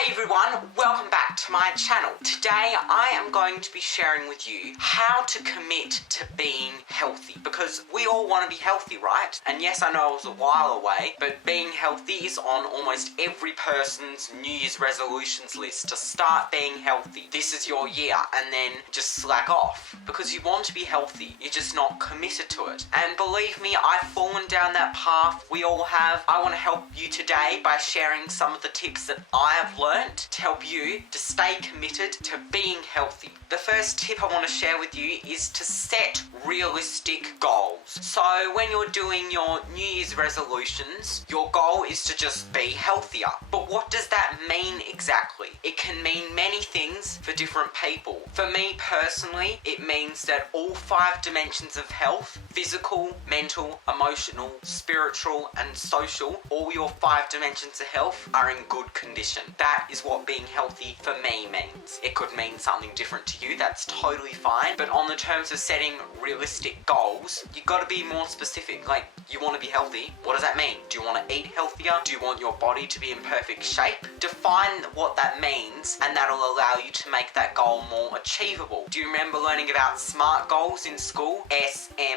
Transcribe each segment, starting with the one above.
Hey everyone, welcome back to my channel. Today I am going to be sharing with you how to commit to being healthy, because we all want to be healthy, right? And yes, I know it was a while away, but being healthy is on almost every person's New Year's resolutions list, to start being healthy. This is your year, and then just slack off because you want to be healthy, you're just not committed to it. And believe me, I've fallen down that path. We all have. I want to help you today by sharing some of the tips that I have learned to help you to stay committed to being healthy. The first tip I want to share with you is to set realistic goals. So when you're doing your New Year's resolutions, your goal is to just be healthier. But what does that mean exactly? It can mean many things for different people. For me personally, it means that all 5 dimensions of health, physical, mental, emotional, spiritual, and social, all your 5 dimensions of health are in good condition. That is what being healthy for me means. It could mean something different to you, that's totally fine. But on the terms of setting realistic goals, you've got to be more specific. Like, you want to be healthy, what does that mean? Do you want to eat healthier? Do you want your body to be in perfect shape? Define what that means, and that'll allow you to make that goal more achievable. Do you remember learning about SMART goals in school? S-M-A-R-T,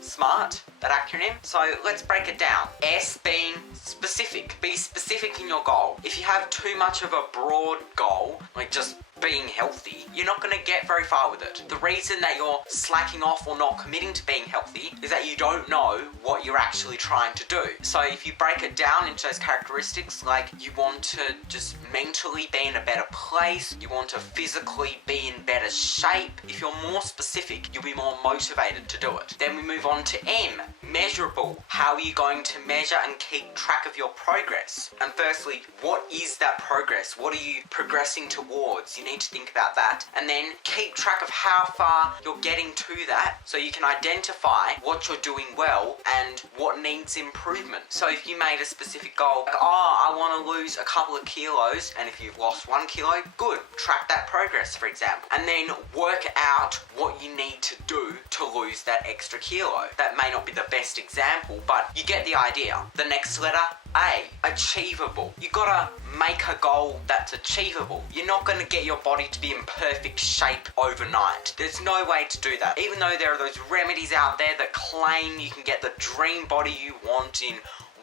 SMART, that acronym. So let's break it down. S being specific. Be specific in your goal. If you have too much of a broad goal, like just being healthy, you're not going to get very far with it. The reason that you're slacking off or not committing to being healthy is that you don't know what you're actually trying to do. So if you break it down into those characteristics, like you want to just mentally be in a better place, you want to physically be in better shape, if you're more specific, you'll be more motivated to do it. Then we move on to M, measurable. How are you going to measure and keep track of your progress? And firstly, what is that progress? What are you progressing towards? You need to think about that, and then keep track of how far you're getting to that, so you can identify what you're doing well and what needs improvement. So if you made a specific goal, like, I want to lose a couple of kilos, and if you've lost 1 kilo, good, track that progress, for example, and then work out what you need to do to lose that extra kilo. That may not be the best example, but you get the idea. The next letter, A, achievable. You gotta make a goal that's achievable. You're not gonna get your body to be in perfect shape overnight. There's no way to do that. Even though there are those remedies out there that claim you can get the dream body you want in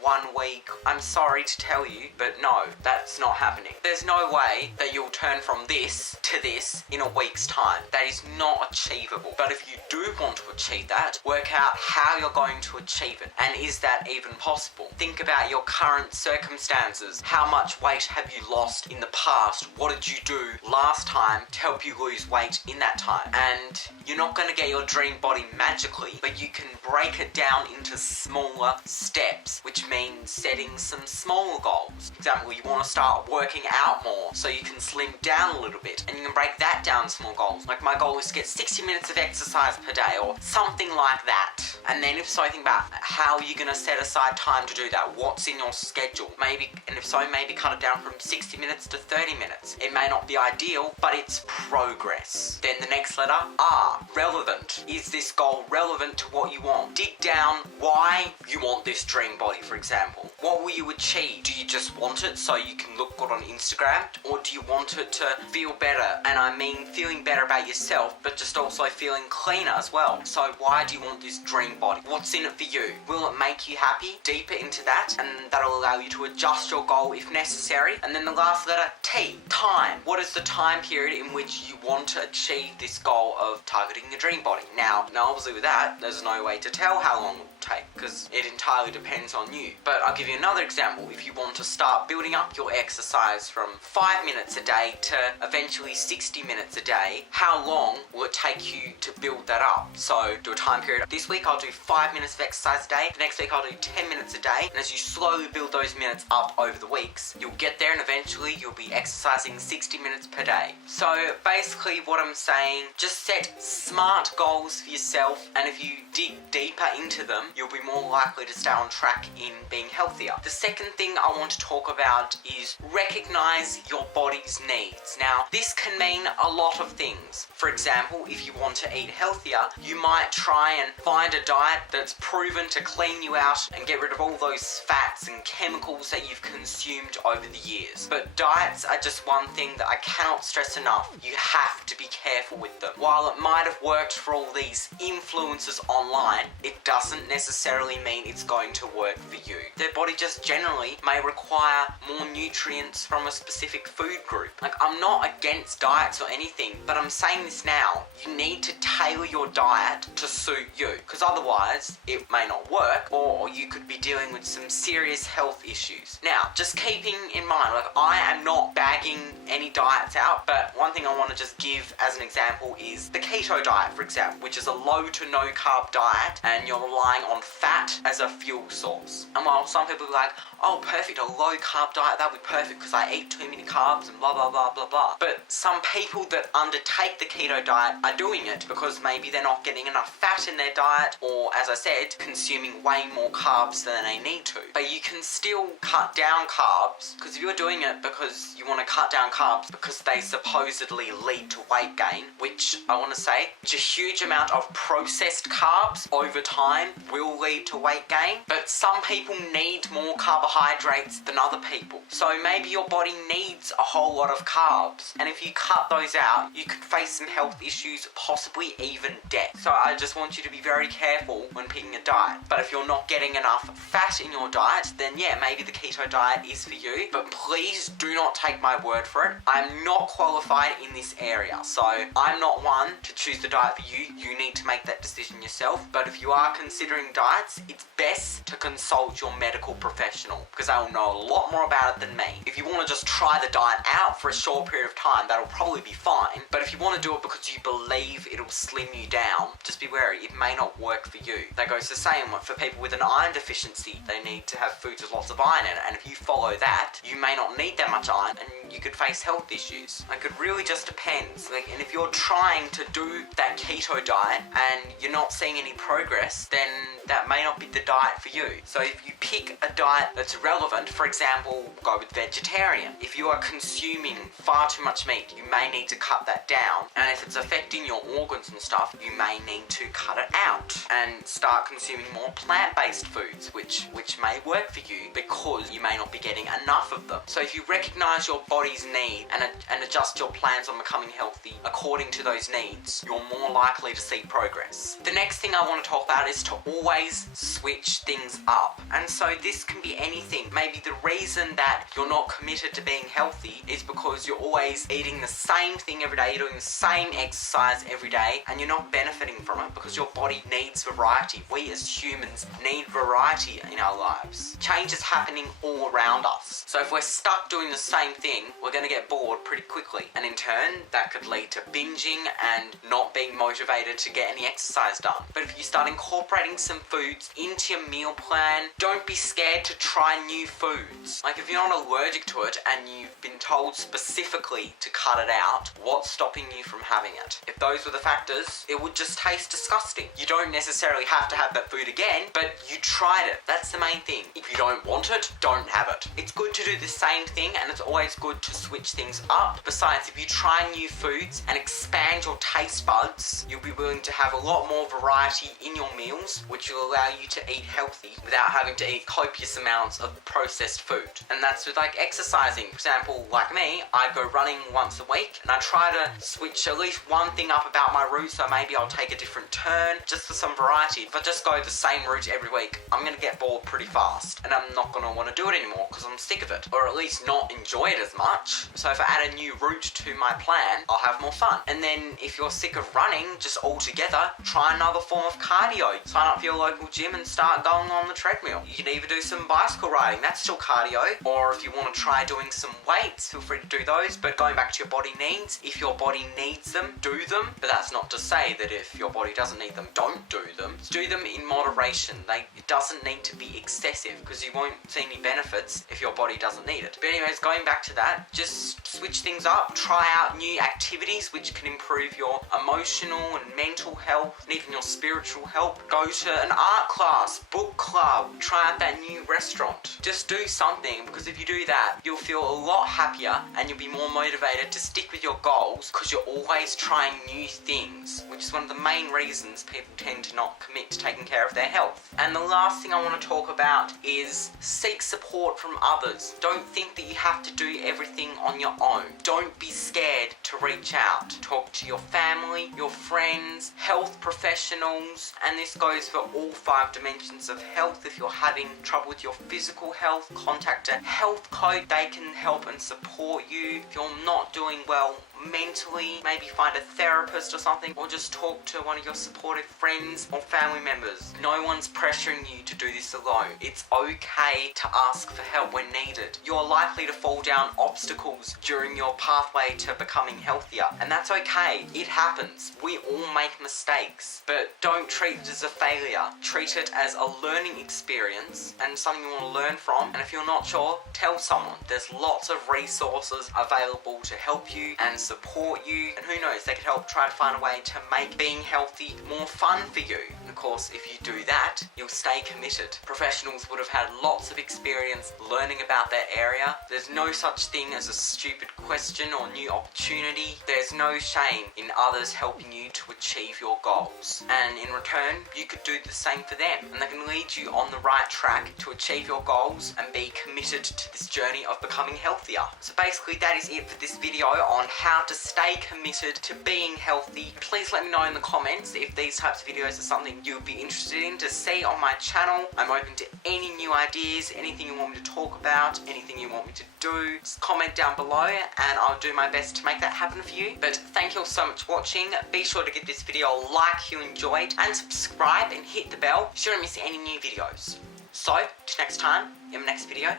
1 week, I'm sorry to tell you, but no, that's not happening. There's no way that you'll turn from this to this in a week's time. That is not achievable. But if you do want to achieve that, work out how you're going to achieve it, and is that even possible? Think about your current circumstances. How much weight have you lost in the past? What did you do last time to help you lose weight in that time? And you're not going to get your dream body magically, but you can break it down into smaller steps, which means setting some smaller goals. For example, you want to start working out more so you can slim down a little bit, and you can break that down in small goals. Like, my goal is to get 60 minutes of exercise per day, or something like that. And then if so, think about how you're going to set aside time to do that. What's in your schedule? Maybe, and if so, maybe cut it down from 60 minutes to 30 minutes. It may not be ideal, but it's progress. Then the next letter, R, relevant. Is this goal relevant to what you want? Dig down why you want this dream body, for example. What will you achieve? Do you just want it so you can look good on Instagram? Or do you want it to feel better? And I mean feeling better about yourself, but just also feeling cleaner as well. So why do you want this dream body? What's in it for you? Will it make you happy? Deeper into that, and that'll allow you to adjust your goal if necessary. And then the last letter, T, time. What is the time period in which you want to achieve this goal of targeting the dream body? Now obviously with that, there's no way to tell how long it will take, because it entirely depends on you. But I'll give you another example. If you want to start building up your exercise from 5 minutes a day to eventually 60 minutes a day, how long will it take you to build that up? So do a time period. This week I'll do 5 minutes of exercise a day. The next week I'll do 10 minutes a day. And as you slowly build those minutes up over the weeks, you'll get there, and eventually you'll be exercising 60 minutes per day. So basically what I'm saying, just set SMART goals for yourself, and if you dig deeper into them, you'll be more likely to stay on track in being healthier. The second thing I want to talk about is recognize your body's needs. Now, this can mean a lot of things. For example, if you want to eat healthier, you might try and find a diet that's proven to clean you out and get rid of all those fats and chemicals that you've consumed over the years. But diets are just one thing that I cannot stress enough. You have to be careful with them. While it might have worked for all these influencers online, it doesn't necessarily mean it's going to work for you. Their body just generally may require more nutrients from a specific food group. Like, I'm not against diets or anything, but I'm saying this now. You need to tailor your diet to suit you, because otherwise it may not work, or you could be dealing with some serious health issues. Now, just keeping in mind, like, I am not bagging any diets out, but one thing I want to just give as an example is the keto diet, for example, which is a low to no carb diet, and you're relying on fat as a fuel source. And while some people are like, oh, perfect, a low carb diet, that would be perfect because I eat too many carbs and blah, blah, blah, blah, blah. But some people that undertake the keto diet are doing it because maybe they're not getting enough fat in their diet, or, as I said, consuming way more carbs than they need to. But you can still cut down carbs, because if you're doing it because you want to cut down carbs because they supposedly lead to weight gain, which I want to say, a huge amount of processed carbs over time will lead to weight gain, but some people need more carbohydrates than other people. So maybe your body needs a whole lot of carbs, and if you cut those out, you could face some health issues, possibly even death. So I just want you to be very careful when picking a diet. But if you're not getting enough fat in your diet, then yeah, maybe the keto diet is for you, but please do not take my word for it. I'm not qualified in this area, so I'm not one to choose the diet for you. You need to make that decision yourself. But if you are considering diets, it's best to consult your medical professional, because they will know a lot more about it than me. If you want to just try the diet out for a short period of time, that'll probably be fine. But if you want to do it because you believe it'll slim you down, just be wary, it may not work for you. That goes the same for people with an iron deficiency. They need to have foods with lots of iron in it, and if you follow that, you may not need that much iron and you could face health issues. Like, it really just depends. Like, and if you're trying to do that keto diet and you're not seeing any progress, then that may not be the diet for you. So if you pick a diet that's relevant, for example, go with vegetarian. If you are consuming far too much meat, you may need to cut that down, and if it's affecting your organs and stuff, you may need to cut it out and start consuming more plant-based foods, which may work for you because you may not be getting enough of them. So if you recognize your body's need and adjust your plans on becoming healthy according to those needs, you're more likely to see progress. The next thing I want to talk about is to always switch things up. And so this can be anything. Maybe the reason that you're not committed to being healthy is because you're always eating the same thing every day, you're doing the same exercise every day, and you're not benefiting from it because your body needs variety. We as humans need variety in our lives. Change is happening all around us. So if we're stuck doing the same thing, we're going to get bored pretty quickly. And in turn, that could lead to binging and not being motivated to get any exercise done. But if you start incorporating some foods into your meal plan, don't be scared to try new foods. Like, if you're not allergic to it and you've been told specifically to cut it out, what's stopping you from having it? If those were the factors, it would just taste disgusting. You don't necessarily have to have that food again, but you tried it. That's the main thing. If you don't want it, don't have it. It's good to do the same thing, and it's always good to switch things up. Besides, if you try new foods and expand your taste buds, you'll be willing to have a lot more variety in your meals, which will allow you to eat healthy without having to eat copious amounts of processed food. And that's with, like, exercising. For example, like me, I go running once a week, and I try to switch at least one thing up about my route, so maybe I'll take a different turn just for some variety. If I just go the same route every week, I'm going to get bored pretty fast, and I'm not going to want to do it anymore because I'm sick of it, or at least not enjoy it as much. So if I add a new route to my plan, I'll have more fun. And then if you're sick of running just altogether, try another form of cardio. Sign up for your local gym and start going on the treadmill. You can either do some bicycle riding, that's still cardio, or if you want to try doing some weights, feel free to do those. But going back to your body needs, if your body needs them, do them. But that's not to say that if your body doesn't need them, don't do them. Do them in moderation. It doesn't need to be excessive, because you won't see any benefits if your body doesn't need it. But anyways, going back to that, just switch things up, try out new activities which can improve your emotional and mental health, and even your spiritual health. Go to an art class, book club, try out that new restaurant. Just do something, because if you do that, you'll feel a lot happier and you'll be more motivated to stick with your goals, because you're always trying new things, which is one of the main reasons people tend to not commit to taking care of their health. And the last thing I want to talk about is seek support from others. Don't think that you have to do everything on your own. Don't be scared to reach out. Talk to your family, your friends, health professionals, and this goes for all 5 dimensions of health. If you're having trouble with your physical health, contact a health coach. They can help and support you. If you're not doing well mentally, maybe find a therapist or something, or just talk to one of your supportive friends or family members. No one's pressuring you to do this alone. It's okay to ask for help when needed. You're likely to fall down obstacles during your pathway to becoming healthier, and that's okay. It happens. We all make mistakes, but don't treat it as a failure. Treat it as a learning experience and something you want to learn from, and if you're not sure, tell someone. There's lots of resources available to help you and support you, and who knows, they could help try to find a way to make being healthy more fun for you. And of course, if you do that, you'll stay committed. Professionals would have had lots of experience learning about their area. There's no such thing as a stupid question or new opportunity. There's no shame in others helping you to achieve your goals, and in return, you could do the same for them, and they can lead you on the right track to achieve your goals and be committed to this journey of becoming healthier. So basically, that is it for this video on how to stay committed to being healthy. Please let me know in the comments if these types of videos are something you'd be interested in to see on my channel. I'm open to any new ideas, anything you want me to talk about, anything you want me to do. Just comment down below and I'll do my best to make that happen for you. But thank you all so much for watching. Be sure to give this video a like if you enjoyed, and subscribe and hit the bell so you don't miss any new videos. So, till next time, in my next video,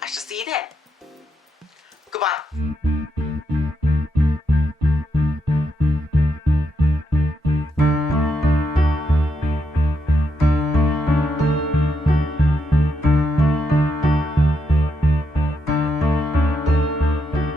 I shall see you there. Goodbye.